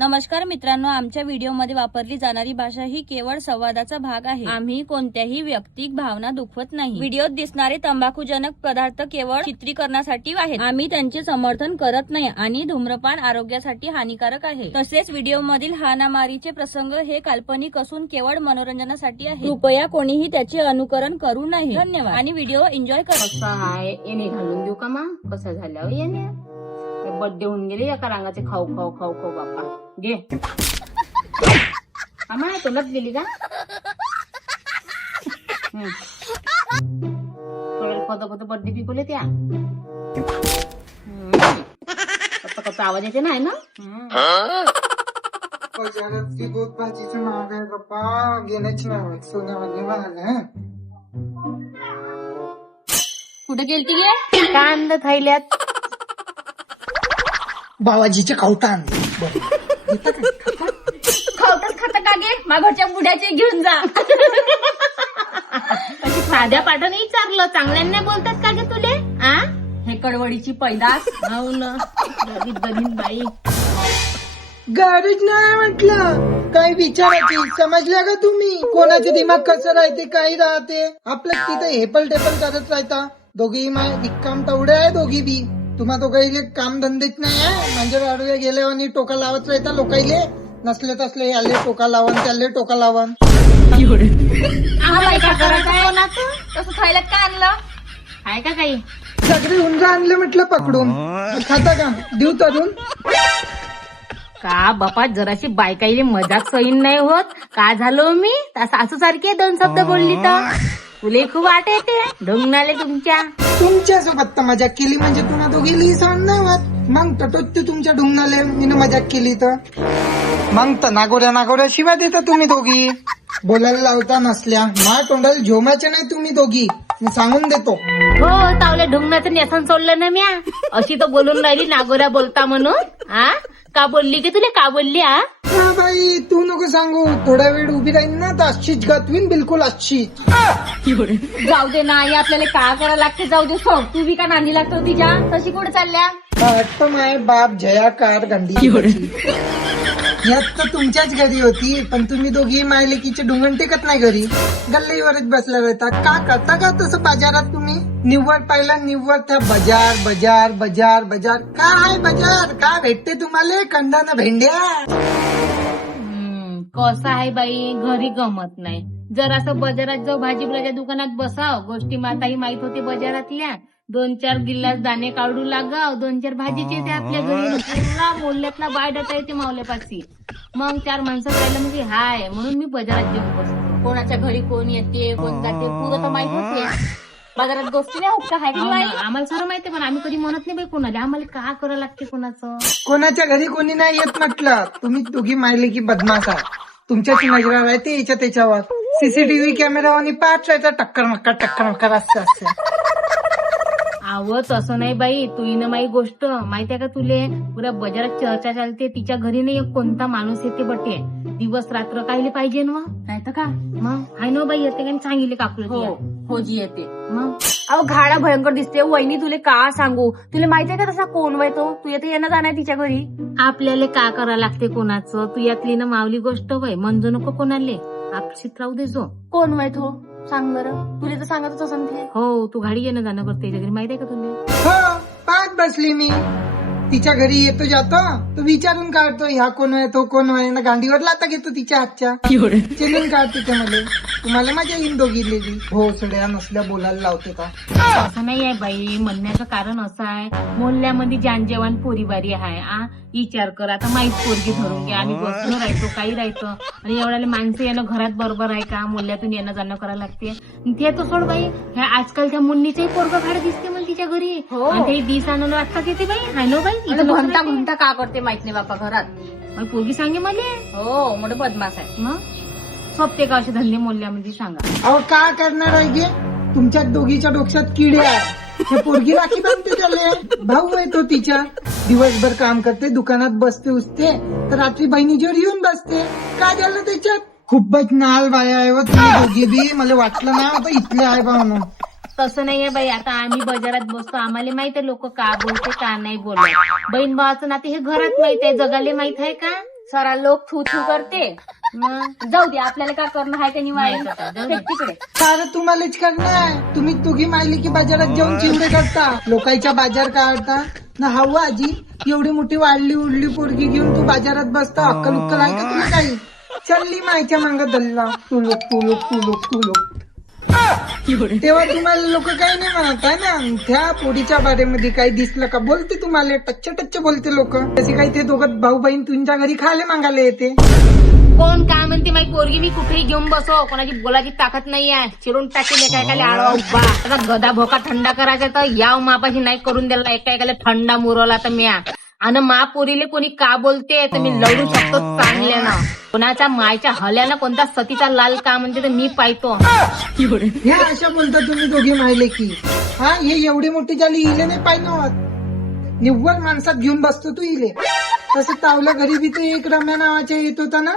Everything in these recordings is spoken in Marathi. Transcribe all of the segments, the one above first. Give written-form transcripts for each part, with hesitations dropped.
नमस्कार मित्रांनो, आमच्या व्हिडिओमध्ये वापरली जाणारी भाषा ही केवळ संवादाचा भाग आहे. आम्ही कोणत्याही वैयक्तिक भावना दुखवत नाही. व्हिडिओत दिसणारे तंबाखूजनक पदार्थ केवळ चित्रीकरणासाठी आहेत. आम्ही त्यांचे समर्थन करत नाही आणि धूम्रपान आरोग्यासाठी हानिकारक आहे. तसेच व्हिडिओमधील हाणामारीचे प्रसंग हे काल्पनिक असून केवळ मनोरंजनासाठी आहे. कृपया कोणीही त्याचे अनुकरण करू नये. धन्यवाद आणि व्हिडिओ एन्जॉय करा. कसा आहे येणे घालून देऊ का मा? कसा झाला येणे? बर्थडे होऊन गेले एका रांगाचे खाऊ खाऊ खाऊ खाऊ बाप्पा घे. आम्हा तोंडात गेली का? कत कत बर्थडे पिकवले त्या कसा कसा आवाज येते ना, आहे ना? बाजारातली दूध भाजीची महाग आहे बाप्पा, घेण्याची नाही सोन्यामध्ये म्हणाले. कुठे गेलती गे? काय आणलं थैल्यात? बाबाजीचे खावतान खावताच खाता का गे? माघरच्या बुड्याचे घेऊन जा. साध्या पाठाने विचारलं, चांगल्याने बोलतात का गे तुले? आ हे कडवडीची पैदास. हो ना, गरीब बाई. गरज नाही म्हटलं काय विचारायची, समजल्या का तुम्ही? कोणाचे दिमाग कसं राहते, काही राहते. आपलं तिथे हेपल टेपल करत राहता दोघी. काम तेवढे आहे दोघी बी. तुम्हा दोघाईले काम धंदेच नाही आहे. म्हणजे वाढवे गेले आणि टोका लावत राहता लोकाईले. नसले तसले याले टोका लावण, त्याले टोका लावण. आम्हाला काय करायचं आहे? तसं थैल्यात काय आणलं आहे का काही? सगळे उंदरा आणले म्हटलं पकडून. खाता का देऊ तरून? का बापा, जराशी बायकाईले मजाक सहीन नाही होत का? झालो मी सासू सारखी दोन शब्द बोलली तर तुले खूप वाट येते ढोंगणाले तुमच्या. तुमच्यासोबत तर मजाक केली म्हणजे तुम्हा दोघी सहन नाही होत. मग तटोच ते तुमच्या ढुंगणाले मी मजाक केली तर मग तर नागोऱ्या शिवाय देता तुम्ही दोघी. बोलायला लावता नसल्या मा तोंडाला झोमाचे नाही तुम्ही दोघी, मी सांगून देतो. हो, तावले ढोंगणाचं नेसन सोडलं ना म्या. अशी तर बोलून राहिली नागोऱ्या बोलता म्हणून. हा का बोलली की तुला? का बोलली? हा बाई तू नको सांगू. थोडा वेळ उभी राहील ना तर अशीच गतवीन, बिलकुल अशीच. जाऊ दे ना आई, आपल्याला का करायला लागते? जाऊ दे सोड. तू बी का नांदी लागतो तिच्या? तशी कुठे चालल्या? वाटतं माय बाप जयाकार गंडी यात तर तुमच्याच घरी होती, पण तुम्ही दोघी मायलेकीचे ढुंगण टेकत नाही घरी. गल्लीवरच बसल्या राहतात. का करता का तसं बाजारात तुम्ही? निव्वळ पाहिला निव्वळ त्या बजार बजार बजार बजार. काय बजार? काय भेटते तुम्हाला? कंदाना भेंड्या. कसं आहे बाई, घरी गमत नाही. जर असं बाजारात जाऊ, भाजीपाल्याच्या दुकानात बसाव, गोष्टी माताही माहित होते बाजारातल्या. 2-4 गिल्लास दाणे काढू लागाव, 2-4 भाजीचे येते आपल्या घरी. पूर्ण मोल्यातला बायडाटा येते मावल्यापाशी. मग 4 माणसं राहिलं म्हणजे हाय म्हणून मी बाजारात जेवून बसतो. कोणाच्या घरी कोण येते कोण जाते पुरं तर माहित होते. बाजारात गोष्टी नाही होत का? हाय का बाई? आम्हाला सारं माहिती, पण आम्ही कधी म्हणत नाही बाई कोणाला. आम्हाला का करावं लागते कोणाचं? कोणाच्या घरी कोणी नाही येत म्हटलं. तुम्ही दोघी मायलेकी बदमाश आहे. तुमच्याची नजरा राहते याच्या त्याच्यावर. सीसीटीव्ही कॅमेरावानी पाहत राहायचा टक्कर मक्कर असतं. आवत असं नाही बाई, तू न माई गोष्ट माहितीये का तुले? पुऱ्या बाजारात चर्चा चालते तिच्या घरी नाही एक कोणता माणूस येते बटे. दिवस रात्र कायले पाहिजे ना? नाही तर का मग? हाय ना बाई, येते का सांगितले काकू? हो जी येते. मग अहो घाडा भयंकर दिसते वहिनी. तुले का सांगू? तुला माहितीये का तसा कोण वय तो? तू येते येणं जाणार तिच्या घरी. आपल्याला का करावं लागते कोणाचं? तू यातली ना मावली गोष्ट वय म्हणजो नको कोणाले. आपशीत राहू दे. जो कोण वय तो सांग बरं. तुला तर सांगतच असं ते. हो, तू गाडी येणं जाणं करते घरी, माहितीये का तुला? हो, पाहत बसली मी. तिच्या घरी येतो जातो तो विचारून काढतो ह्या कोण आहे तो कोण आहे ना. गांडीवर लाता घेतो तिच्या हातच्या. चिलून काढते ते मला. तुम्हाला माझ्या येईन दोघी लेली. हो, सगळ्या नसल्या बोलायला लावते का? असं नाही आहे बाई, म्हणण्याचं कारण असं आहे, मोहल्ल्यामध्ये जान जेवण पोरीबारी आहे. विचार कर आता, माहीत पोरगी धरून घ्या. आम्ही बसून राहतो काही राहतो आणि एवढ्याला माणसं येणं घरात बरोबर आहे का? मोहल्ल्यातून येणं जाणं करायला लागते. ते तर सोड बाई, ह्या आजकालच्या मुन्नीचंही पोरगं भाडं दिसते मग तिच्या घरी. ते दिस आणून वाटतात येते बाई. हाय नो बाई, घंटा घंटा का करते माहित नाही बापा घरात. पोरगी सांगे मला. हो, मोठं बदमाश आहे. मग सोपते का असे धंदे मोहल्ल्यामध्ये सांगा? अहो काय करणार आहे गे? तुमच्या दोघीच्या डोक्यात किडे आहे. हे पोरगी राखी बांधते त्याले. भाऊ आहे तो तिच्या. दिवसभर काम करते, दुकानात बसते उसते, तर रात्री बहिणीजीवर येऊन बसते. काय झालं त्याच्यात? खूपच नाल बाया आहे व तुम्ही दोघी बी. मला वाटलं ना आता इथले आहे बा म्हणून. तसं नाहीये बाई. आता आम्ही बाजारात बसतो, आम्हाला माहित आहे लोक का बोलते का नाही बोलत. बहीण भावाचं नाते हे घरात माहित आहे, जगाले माहित आहे का? सारा लोक थू थू करते. मग जाऊ दे, आपल्याला काय करणं आहे का निवाय नाही तर जाऊ दे. तिकडे. सारं तुम्हालाच करणार. तुम्ही तुघी मायली की बाजारात जाऊन चिवडे करता, लोकांच्या बाजार काढता ना. हवा आजी, एवढी मोठी वाढली उडली पोरगी घेऊन तू बाजारात बसता, अक्कल उक्कल आहे का तुला काही? चालली मायच्या मांग दल्ला, तू लोक. तेव्हा तुम्हाला लोक काही नाही म्हणत आहे ना. त्या पोरीच्या बारेमध्ये काही दिसलं का बोलते तुम्हाला, टच्च बोलते लोक. तसे काही ते दोघं भाऊ बहीण तुमच्या घरी खायला मागायला येते. कोण काय म्हणते माझी पोरगी मी कुठेही घेऊन बसो, कोणाची बोलायची ताकद नाही आहे. चिरून टाकेल एका आडवा उभा. आता गदा भोका थंडा करायचा तर याव मापाशी नाही करून दिला, एका थंडा मुरवला तर म्या. आणि मा पोरीले कोणी का बोलते तर मी लढू शकतो चांगल्यानं. कोणाच्या मायच्या हल्यानं कोणता सतीचा लाल का म्हणते तर मी पाहतो. ह्या अशा बोलता तुम्ही दोघी माहिले की. हा, हे एवढी मोठी झाली इले नाही पाहिजे. निव्वळ माणसात घेऊन बसतो तू इले. तसं तावला घरी बी ते एक रम्या नावाच्या येत होता ना.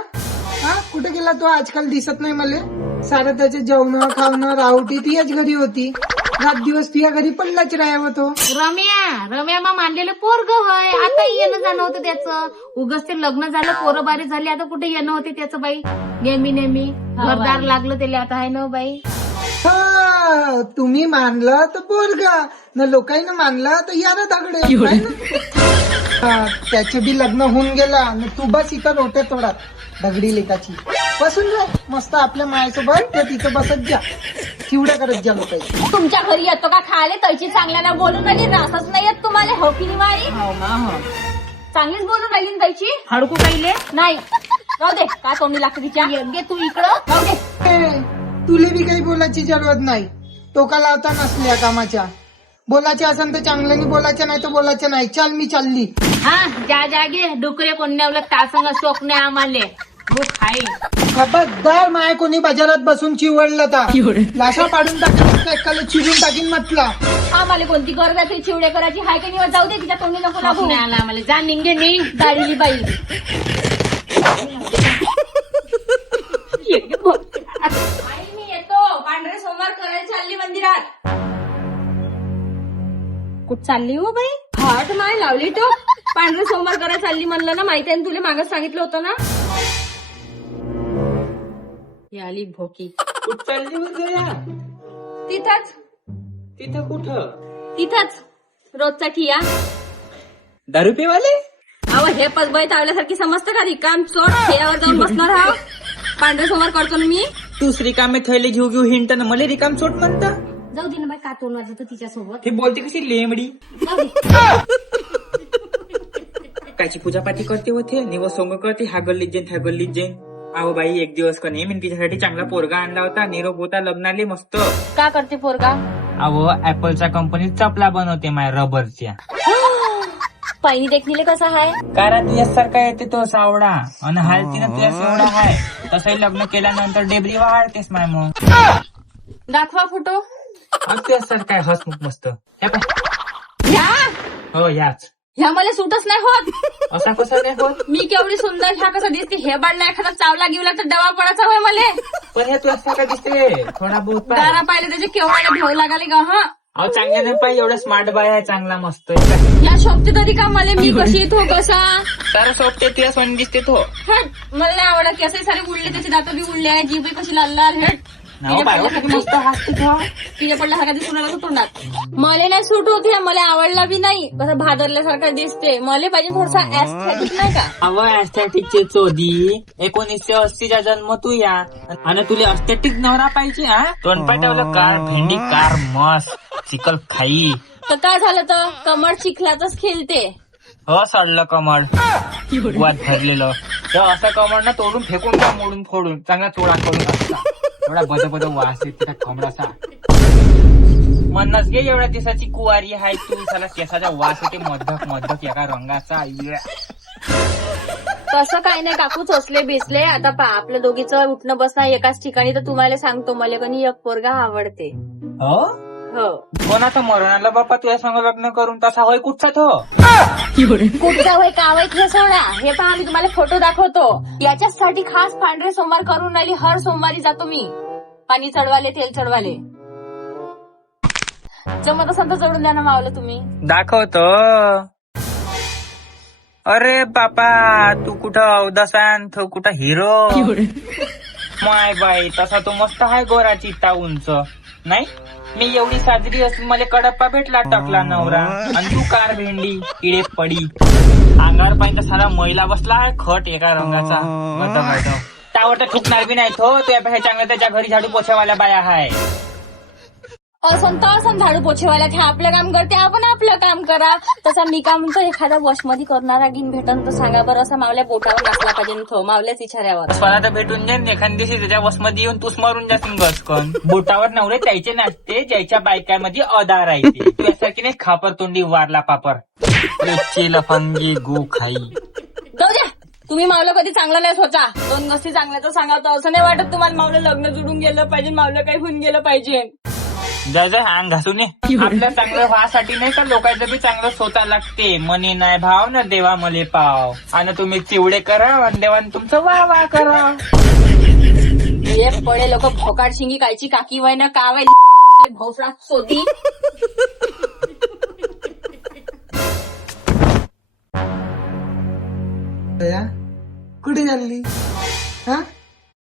हा, कुठे गेला तो? आजकाल दिसत नाही मला. सारं त्याचे जेवणं खावणं रावटी तीच घरी होती. रात दिवस तुझ्या घरी पडलाच राहावं तो. रम्या मा मानलेलं पोरग होय. आता येणं जाणं होतं त्याचं. उगाच ते लग्न झालं, पोरं बारी झाली, आता कुठे येणं होते त्याचं बाई. नेहमी घरदार लागलं त्याला आता आहे ना बाई. हा, तुम्ही मानलं तर पोरगा न, लोकांना मानलं तर यानं दगडे. हा, त्याचे बी लग्न होऊन गेला न, तू बस इथं रोट्या तोडात दगडी लेकाची. बसून जा मस्त आपल्या मायासोबत, त्या तिथं बसत जा, चिवड्या करत जा लोकांची. तुमच्या घरी येतो का खायला? तैची चांगल्यानं बोलून राहिली, रासच नाही येत तुम्हाला. हो की निवाई? चांगलीच बोलून राहिली ना तैची. हडकू पाहिले नाही, राहू दे. काय तोंडी लागते तिच्या? गे तू इकडं. राहू दे. तुले बी काही बोलायची जरूरत नाही. टोका लावता नसल्या कामाच्या. बोलायचे असेल तर चांगल्याने बोलायचं, नाही तर बोलायचं नाही. चाल, मी चालली. हा, जा गे. डुकरे कोणण्यावलं तासंग सोकणे आम्हाले. भूक खाई. खबरदार माय कोणी बाजारात बसून चिवडलं तर लाशा पाडून टाकीन, एकाला चिरून टाकीन म्हटलं. आम्हाला कोणती गरज आहे चिवडे करायची? हाय का निवड? जाऊ दे, तिच्या तोंडी नको लागू. नाही आला आम्हाला. जा निघे निघ. दाढीली बाई. आई, मी येतो. पांढरे सोमवार करायला चालली मंदिरात. कुठ चालली हो बाई? हाट माय लावली तो. पांढरे सोमवार करायला चालली म्हणलं ना, माहिती आहे तुला मागच सांगितलं होतं ना. ही आली भोकी. कुठं चालली वगैरे? तिथंच तिथं कुठं? तिथंच रोजचा ठिया. दारू पेवाले? अहो, हे पसबाई तावल्यासारखी समजतं का? रिकाम सोड, ठेयावर जाऊन बसणार हा. पांढरे सोमवार करतो ना मी. दुसरी कामे थैली घेऊ हिंट ना मला रिकाम चोट म्हणता. जाऊ दे ना बाई, का तोंड वाजवतो तिच्यासोबत. हे बोलते कशी लेमडी. जाऊ दे. काची पूजा पाठी करते होते, निव सोंग करते, हा गल्लीत जाईन त्या गल्लीत जाईन. अहो बाई, एक दिवस कने मी तिच्यासाठी चांगला पोरगा आणला होता. निरोप होता लग्नाले मस्त. का करते पोरगा? अहो, ऍपलच्या कंपनीत चपला बनवते माय रबरच्या. पहिली देखणीले कसा आहे? कारण तुझ्यासारखा येते तो सावडा आणि हालती ना तुझ्या एवढा आहे. तसंही लग्न केल्यानंतर डेबरी वाढतेस माय. मग दाखवा फोटो. तुझ्यासारखा आहे हसमुख मस्त. हे पाह्य. ह्या हो याच. ह्या मला सूटच नाही होत. असा कसा नाही होत? मी केवढी सुंदर, ह्या कसं दिसते? हे बाडला एखादा चावला गिवला तर डवा पडायचा होय मला. पण हे तुझ्यासारखा दिसते थोडा बहुत पाय. दारा पाहिले त्याचे केवढे भेव लागाले ग. हा, अहो चांगल्या नाही पाहिजे, एवढा स्मार्ट बाय आहे, चांगला मस्त. या शोभते तरी का मला? मी कशी तो कसा? तारा सोबते तुझ्या सोनी दिसते तो. हट, मला नाही आवडत. केसही सारे उडले, त्याचे दात बी उडले आहे, जीभ कशी लाल लाल. हट, मस्त हसते तो. पिण्या पडल्यासारखा दिसून राहिला तो तोंडात. मला नाही सूट होते, मला आवडला बी नाही. कसं भादरल्यासारखा दिसते. मला पाहिजे थोडासा ऍस्थेटिक, नाही का? अव ऍस्थेटिकचे चोदी 1980चा जन्म तू या आणि तुला अस्थेटिक नवरा पाहिजे. हा, तोंड पाठवलं कार भेंडी कार मस्त चिकल खाई. तर काय झालं तर कमर चिखलातच खेळते. हो, सडलं कमळ वाद भरलेलं. तर असं कमळ ना तोडून फेकून का, मोडून फोडून चांगला चोळा करून असता. एवढा बद वास येते त्या कमळाचा. म्हणूनच गे एवढ्या दिवसाची कुवारी आहे तू. त्याला केसाचा वास येते मधक एका रंगाचा. तसं काही नाही काकू, चोचले बिसले. आता पहा, आपल्या दोघीचं उठणं बसणं एकाच ठिकाणी. तर तुम्हाला सांगतो, मला कोणी एक पोरगा आवडते. हो हो. कोणाचा मरण आला बापा तुझ्या संग लग्न करून? तसा होय कुठचा तो? कुठचा होय का होय हे सोडा. हे पहा, मी तुम्हाला फोटो दाखवतो. याच्यासाठी खास पांढरे सोमवार करून राहिली. हर सोमवारी जातो मी पाणी चढवाले, तेल चढवाले. जमत असेल तर चढून द्या ना मावलं तुम्ही. दाखवतो. अरे बापा, तू कुठं अवदासान, तो कुठं हिरो. माय बाई, तसा तो मस्त आहे गोरा चित्ता उंच. नाही, मी एवढी साजरी असून मला कडप्पा भेटला टकला नवरा, आणि तू कार भेंडी किडे पडी. अंगावर पाहिजे सारा मैला बसला आहे खट एका रंगाचा. गदम त्यावर तर ठुकणार बी नाही तो. त्यापेक्षा चांगलं त्याच्या घरी झाडू पोछावाल्या बाया आहे. असं झाडू पोछेवाला ते आपलं काम करते, आपण आपलं काम करा. तसा मी काय म्हणतो, एखादा वशमध्ये करणारा गिन भेटन तर सांगा बरं. असा मावल्या बोटावर नाचला पाहिजे तो, मावल्याच विचारावर. स्वतः तर भेटून जाईन एखाद दिवशी त्याच्या वसमध्ये येऊन तूच मरून जाशील गचकन. बोटावर नवरे त्याचे नाचते ज्याच्या बायकांमध्ये अदा राहते. तुझ्यासारखी नाही खापर तोंडी वारला पापर. लफंगी गो खाई. जाऊ द्या, तुम्ही मावलं कधी चांगलं नाही होता. 2 गोष्टी चांगल्याचं सांगावतं. असं नाही वाटत तुम्हाला मावलं लग्न जुडून गेलं पाहिजे, मावलं काही होऊन गेलं पाहिजे. जा जा अंग घासून ये. आपलं चांगलं व्हासाठी नाही तर लोकांचं बी चांगलं स्वतः लागते. मनी नाही भाव ना देवा मले पाव. आणि तुम्ही चिवडे करा आणि देवान तुमचं वा वा करा. हे पडे लोक भोकाड शिंगी कायची काकी वय ना का वय भोसरा सोदी. दया, कुठे चालली? हा,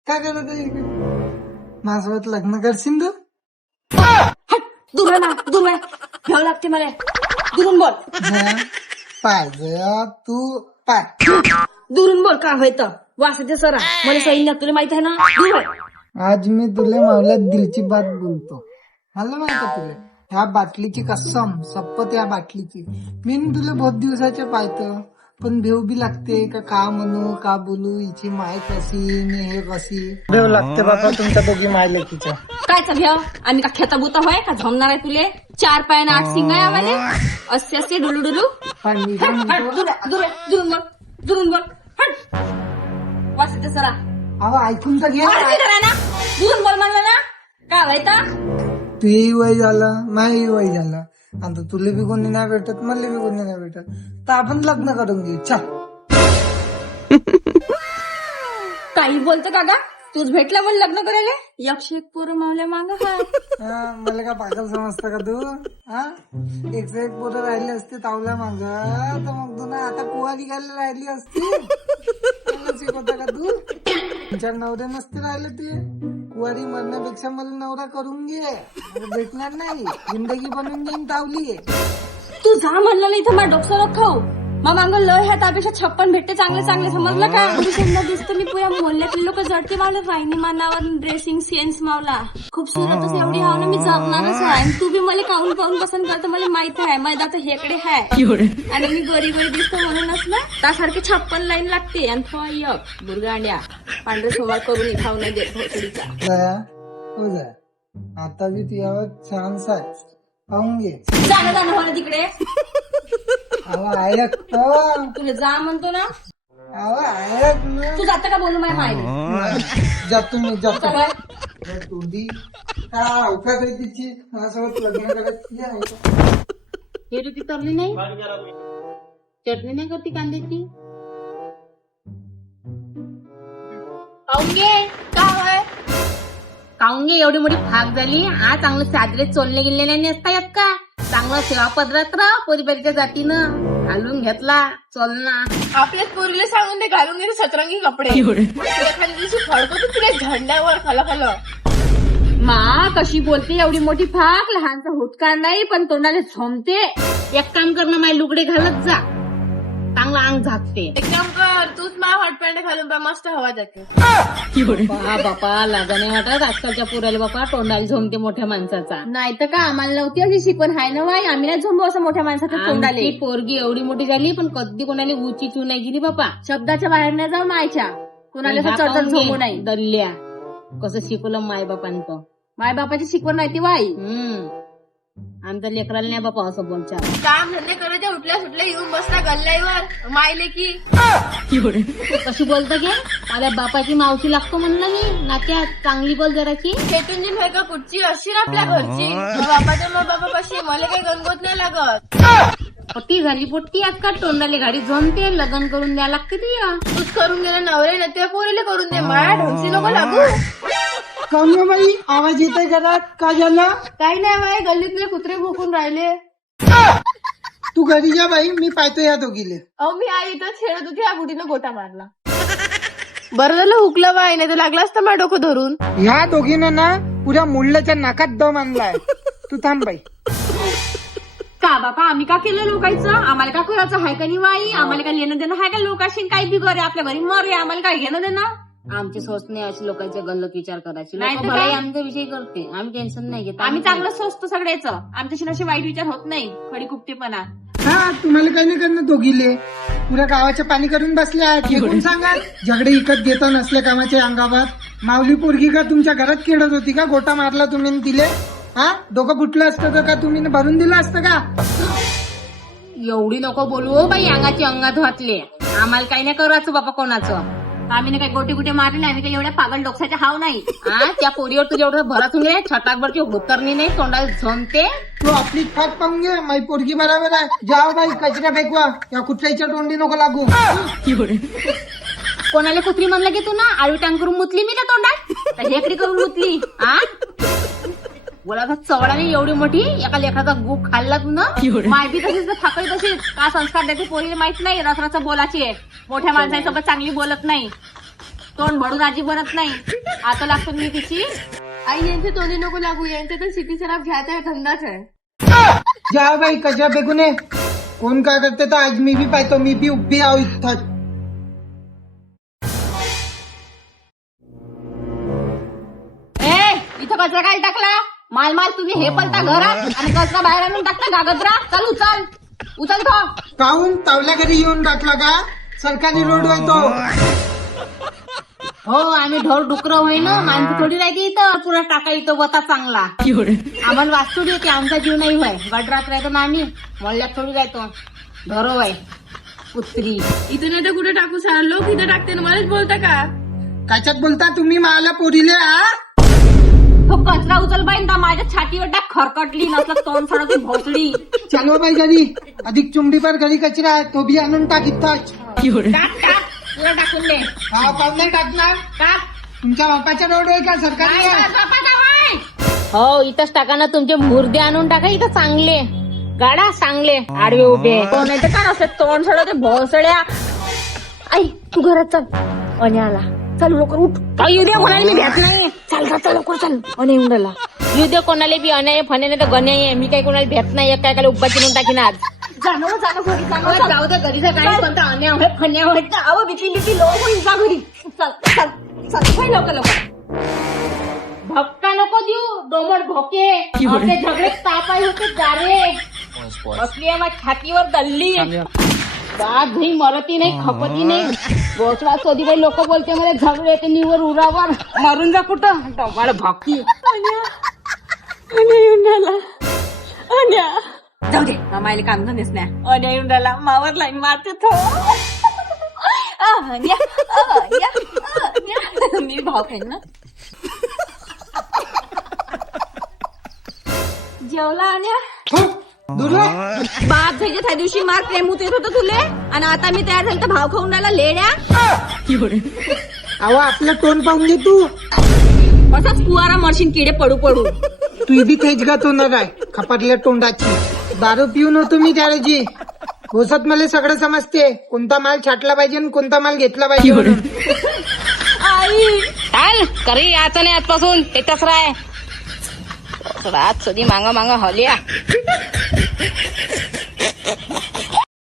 काय करत आहे इकडे? माझ्यासोबत लग्न करशील तू? दूर आहे ना, दूर आहे, घ्यावं लागते मला. दुरून बोल, जया, पाय जया, तू पाय. दुरून बोल. का होय तर वासाचे सरा मला सैन्य तुला माहित आहे ना. दूर आहे. आज मी तुला मावल्या दिलची बात बोलतो. मला माहित आहे तुला ह्या बाटलीची कसम सप्पत या बाटलीची. मी न तुला बहुत दिवसाच्या पाहतो, पण भेव बी लागते का म्हणू का बोलू. हिची माय कशी ने हे कशी भेव लागते बाबा तुमच्या दोघी माय लेकीच्या. कायचा घ्याव आम्ही का खेता बुता होय का झोमणार आहे तुले. 4 पायानं 8 शिंग आहे आम्हाला. असे डुलू डुलू. पण मी काय म्हणतो, दुरून बोल, दुरून बोल. वासाचे सरा अहो ऐकून तर घे. दुरून बोल म्हणलं ना. काय व्हायता तुही वय झालं माझी वय झालं. आता तुला बी कोणी नाही भेटत, मला बी कोणी नाही भेटत, तर आपण लग्न करून घेऊ. चल. काही बोलतो काका, तूच भेटला मला लग्न करायला. 101 पोरं मावल्या माग हा. मला का पागल समजतं का तू? हा, 101 पोरं राहिली असते तावल्या माग तर मग तू ना आता पोहा निघायला राहिली असती. शिकवता का तू? तुमच्या नवरे नसते राहिले ते. कुवारी मरण्यापेक्षा मला नवरा करून घे. भेटणार नाही, जिंदगी बनवून घेईन तावली. तू जा म्हणलं नाही तर मला डोकं नको खाऊ. मग मागं लय ह्या त्यापेक्षा 56 भेटते चांगले चांगले, समजलं का. सुंदर दिसतं मी पुऱ्या मोहल्ल्यातले लोक जडते मावलं. राहिनी मानावर ड्रेसिंग सेन्स मावला खूप सुरतच एवढी हाव ना मी जगणारच आहे. आणि तू बी मला काऊन पाहून पसंत करतो मला माहित आहे. माझा तर हेकडे आहे आणि मी गरीबरी दिसतो म्हणूनच ना. त्यासारखे 56 लाईन लागते. आणि थोडा एक बुरगांड्या पांढरे सोमार करून खाऊ नाही देत भोसडीचा. जया, हो जया, आता बी तुझ्यावर चान्स आहे, पाहून घे. जाणं जाणं मला तिकडे. अहो ऐकतो, तुला जा म्हणतो ना. अहो ऐक ना. तू जातं का बोलू माझ्या माहिती. जातो मी जातो. तुझी काय अवकाश आहे तिची माझ्यासोबत लग्न करायची आहे. हे ऋती तरली नाही, चटणी नाही करते कांद्याची. काऊन घे एवढी मोठी फाग झाली. हा चांगलं साजरे चोलले गेलेले नसता येत का. चांगला सेवा पदरात राह पोरीबारीच्या जातीनं घालून घेतला चोलना. आपल्याच पोरीला सांगून ते घालून गेले सतरंगी कपडे. एखाद्या दिवशी फडकतो तुला झंड्यावर खाला. मा कशी बोलते एवढी मोठी फाक. लहानचा हुटकार नाही पण तोंडाने झोमते. एक काम कर ना, माझे लुगडे घालत जा, चांगला अंग झाकते. एक काम कर, तूच माझ्या हॉट पॅन्ट घालून बा, मस्त हवा जाते. हा बापा लागा नाही वाटत आजकालच्या पोराला बापा तोंडाला झोमते मोठ्या माणसाचा. नाही तर का आम्हाला नव्हती अशी शिकवण आहे ना बाई. आम्ही नाही झोंबू असं मोठ्या माणसाच्या तोंडाले. आमची पोरगी एवढी मोठी झाली पण कधी कोणाला उची चू नाही गेली बापा. शब्दाच्या बाहेर नाही जाऊ मायच्या. कुणाला असं चढत झोंबू नाही. दल्ल्या कसं शिकवलं माय बापांचं. माय बापाची शिकवण नाही ती बाई. आमच्या लेकराला नाही बापा असं बोलच्या. काम धंदे करायचे, उठल्या सुटल्या येऊन बसला गल्ल्यावर मायले की. कशी बोलतं घे, माझ्या बापाची मावशी लागतो म्हणलं मी नात्यात. चांगली बोल जराची. खेटून जी नाही का कुठची अशी ना आपल्या घरची. बापाच्या मग बाबा कशी मला काही गणगोत नाही लागत. पोट्टी झाली पोट्टी आजकाल तोंडाले गाडी जमते. लग्न करून द्यायला लागते ती. तूच करून गेला नवरे ना त्या पोरीला करून दे. माया ढोंसी नको लागू. काऊन बाई आवाज येतोय घरात, काय झालं? काही नाही बाई, गल्लीतले कुत्रे भोकून राहिले. तू घरी जा बाई, मी पाहतो या दोघीले. अहो मी आई इथं खेळत होती, या बुढीनं गोटा मारला. बरं झालं हुकलं बाई, नाही तर लागला असतं माझं डोकं धरून. ह्या दोघीनं ना पुऱ्या मुळल्याच्या नाकात दम आणलाय. तू थांब बाई. का बाबा आम्ही का केलं लोकांचं? आम्हाला का करायचं हाय का नाही बाई? आम्हाला काय लेणं देणं हाय का लोकांशी? काही बिगर आपल्या घरी मर आम्हाला काय घेणं देणं? आमची सोच नाही अशी लोकांच्या गल्लत विचार करायची. नाही तर लोकं काय? भलाई आमच्या विषयी करते, आम्ही टेन्शन नाही घेत. आम्ही चांगलं सोचतो सगळ्याचं. आमच्याशी असे वाईट विचार होत नाही. खडी कुपटेपणा. हा तुम्हाला काही नाही करणं दोघीले. पुऱ्या गावाचे पाणी करून बसले आहेत. हे कोण सांगा? झगडे इकत घेता नसले कामाच्या अंगावर. माऊली पोरगी का तुमच्या घरात खेळत होती का? गोटा मारला तुम्ही न तिले? हा डोकं फुटलं असतं तर का तुम्ही भरून दिलं असतं का? एवढी नको बोलू हो बाई, अंगाची अंगात घातले. आम्हाला काही नाही करायचं बाबा कोणाचं. आम्ही नाही काही गोटे गुटे मारले. आम्ही काही एवढ्या पागल डोक्याच्या हाव नाही. हा त्या पोरीवर तुझ्या एवढं भरात होऊन छटाकभरची उतरणी नाही, तोंडाला झोमते. तू आपली फाक पाहून घे. माई पोरगी बरोबर आहे. जाओ बाई कचरा फेकवा. या कुत्र्याच्या तोंडी नको लागू. कोणाला कुत्री म्हणलं की तू ना आळू टांग करून मुतली मी त्या तोंडात, हेकडी करून मुतली. हा बोला चवडा नाही एवढी मोठी, एका लेखाचा गूप खाल्ला तू ना. माहिती तशीच फाकळी तशीच. का संस्कार द्यायचे पोरीला माहित नाही. रसराचं बोलायची. मोठ्या माणसांसोबत चांगली बोलत नाही. तोंड भरून आजी बनत नाही. आता लागतो मी तिची. आई यांच्या तोंडी नको लागू, यांच्या तर सिटी शराब घ्यायचा धंदाच आहे. जाओ बाई कचरा फेकू नये. कोण काय करते तर आज मी बी पाहतो. मी बी उभी आहो इथं. इथं कचरा काय टाकला? माल तुम्ही हे पलता घरात आणि कचरा बाहेर आणून टाकता गागदरा. चल उचल तो. काहून तावल्या घरी येऊन टाकला का? सरकारी रोड आहे तो. हो आम्ही ढोर डुकरं होय ना, माणसं थोडी राहते इथं. पुरा टाका इथं वता चांगला. आम्हाला वास्तू देते, आमचा जीव नाही होय. गडरात राहतो ना आम्ही, मोहल्ल्यात थोडी राहतो. ढोर होय कुत्री. इथं नाही तर कुठे टाकू सारा लोक इथं टाकते ना, मलाच बोलता का? काच्यात बोलता तुम्ही मला पोरीले? हा तो कचरा उचल बाई. माझ्या छातीवर टाक. खरकटली नसलं तोंड सडती भोसडी. चलो बाई घरी. अधिक चुंबडी पर घरी कचरा आहे तो बी आणून टाक इथंच. टाक पुरा टाकून दे. हा काऊन नाही टाकणार? टाक. तुमच्या बापाचा रोड आहे का सरकारी आहे? हो इथंच टाका ना, तुमचे मुर्दे आणून टाका इथं चांगले. गाडा चांगले आडवे उभे. तो नाही तर काय नसते तोंड सडते भोसड्या. आई तू घरात चल. आणि आला. चल लवकर उठ. काही उद्या कोणाला मी भेट नाही. चल लवकर चल. आणि उंडला युद्ध कोणाला बी अनाय फणे नाही तर गण्या आहे. मी काही कोणाला भेट नाही. काय काय उभा चिरून टाकीन आज. जाणं घरी जाऊ दे घरी काय कोणता अन्याय होय फण्या होय. अहो बिकली लो होईल जा घरी. चल लवकर धक्का नको देऊ डोमट भोके. आपले झगडे तापाय होते दारे. असली आहे माझ्या छातीवर दल्ली. बाप घरी मरती नाही खपती नाही. बोचडा सोदी बाई लोक बोलते मला झगडे येते निवर उरावर. मारून जा कुठं मला भक्ती. जाऊ दे मामाला काम धंदेच नाही. आणि उंडाला मावर लाईन मारते तो. मी भाव खाईन ना. जेवला आणि बाप झाले त्या दिवशी मार प्रेमूत येत होतं तुले. आणि आता मी तयार झाले तर भाव खाऊन राहिला लेड्या. अहो आपलं तोंड पाहून घे तू. असाच कुवारा मरशीन किडे पडू. तू बी तेच गात होणार आहे खपाटल्या तोंडाची. दारू पिऊन होतो मी त्यावेळी. घोसात मला सगळं समजते. कोणता माल छाटला पाहिजे आणि कोणता माल घेतला पाहिजे म्हणून. आई चाल करी याचा नाही आजपासून येतच राय. रात सदी मांगा हल्या.